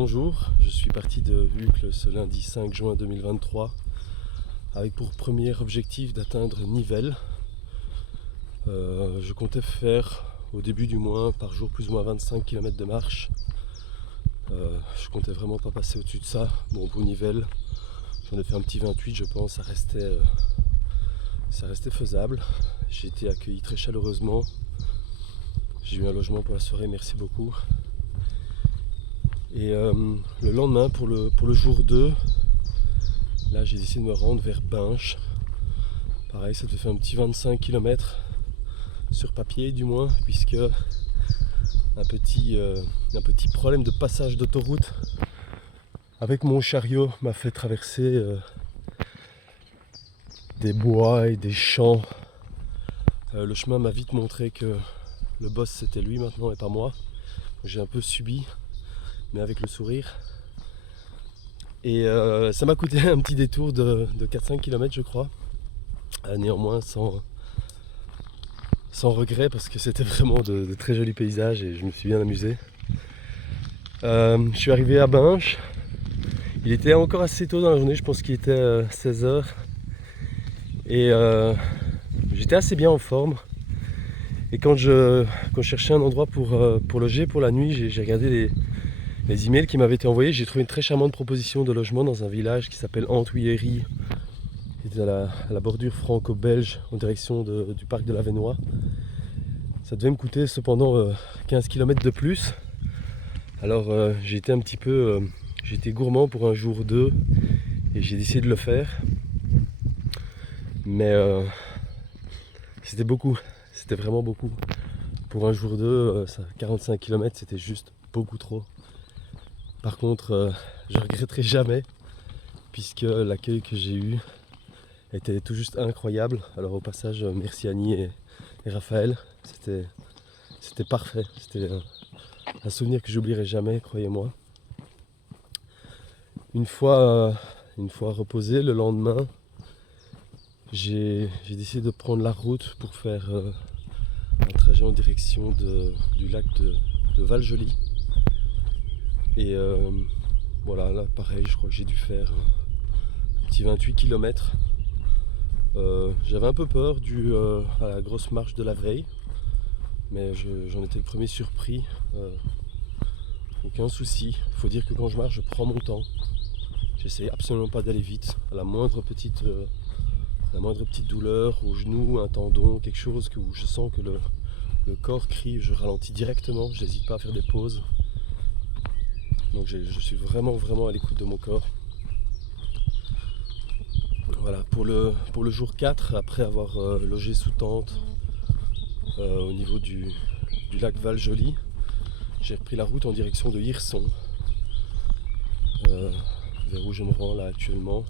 Bonjour, je suis parti de Uccle ce lundi 5 juin 2023 avec pour premier objectif d'atteindre Nivelles. Je comptais faire au début du mois par jour plus ou moins 25 km de marche. Je comptais vraiment pas passer au-dessus de ça. Bon, pour Nivelles, j'en ai fait un petit 28, je pense, ça restait faisable. J'ai été accueilli très chaleureusement. J'ai eu un logement pour la soirée, merci beaucoup. Et le lendemain, pour le jour 2, là j'ai décidé de me rendre vers Binche. Pareil, ça devait faire un petit 25 km sur papier du moins, puisque un petit problème de passage d'autoroute avec mon chariot m'a fait traverser des bois et des champs. Le chemin m'a vite montré que le boss c'était lui maintenant et pas moi. J'ai un peu subi, mais avec le sourire. Et ça m'a coûté un petit détour de 4-5 km je crois. Néanmoins sans regret, parce que c'était vraiment de très jolis paysages et je me suis bien amusé. Je suis arrivé à Binche. Il était encore assez tôt dans la journée, je pense qu'il était 16h. Et j'étais assez bien en forme. Et quand je cherchais un endroit pour loger pour la nuit, j'ai regardé les emails qui m'avaient été envoyés. J'ai trouvé une très charmante proposition de logement dans un village qui s'appelle Antouillery, qui est à la bordure franco-belge en direction du parc de l'Avesnois. Ça devait me coûter cependant 15 km de plus. Alors j'ai été gourmand pour un jour 2 et j'ai décidé de le faire. Mais c'était beaucoup, c'était vraiment beaucoup. Pour un jour 2, 45 km, c'était juste beaucoup trop. Par contre, je regretterai jamais, puisque l'accueil que j'ai eu était tout juste incroyable. Alors au passage, merci Annie et Raphaël, c'était parfait. C'était un souvenir que j'oublierai jamais, croyez-moi. Une fois reposé, le lendemain, j'ai décidé de prendre la route pour faire un trajet en direction du lac de Val-Joli. Et voilà, là pareil, je crois que j'ai dû faire un petit 28 km. J'avais un peu peur dû à la grosse marche de la veille, mais j'en étais le premier surpris. Aucun souci. Il faut dire que quand je marche, je prends mon temps. J'essaie absolument pas d'aller vite. À la moindre petite douleur au genou, un tendon, quelque chose où je sens que le corps crie, je ralentis directement. Je n'hésite pas à faire des pauses. Donc je suis vraiment à l'écoute de mon corps. Voilà, pour le jour 4, après avoir logé sous tente au niveau du lac Val-Joli, j'ai repris la route en direction de Hirson, vers où je me rends là actuellement.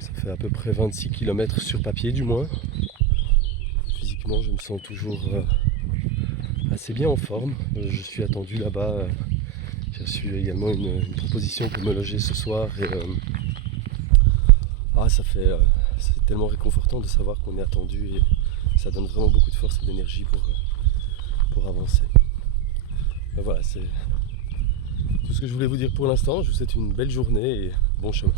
Ça fait à peu près 26 km sur papier du moins. Physiquement, je me sens toujours assez bien en forme. Je suis attendu là-bas. J'ai reçu également une proposition pour me loger ce soir. Et c'est tellement réconfortant de savoir qu'on est attendu et ça donne vraiment beaucoup de force et d'énergie pour avancer. Ben voilà, c'est tout ce que je voulais vous dire pour l'instant. Je vous souhaite une belle journée et bon chemin.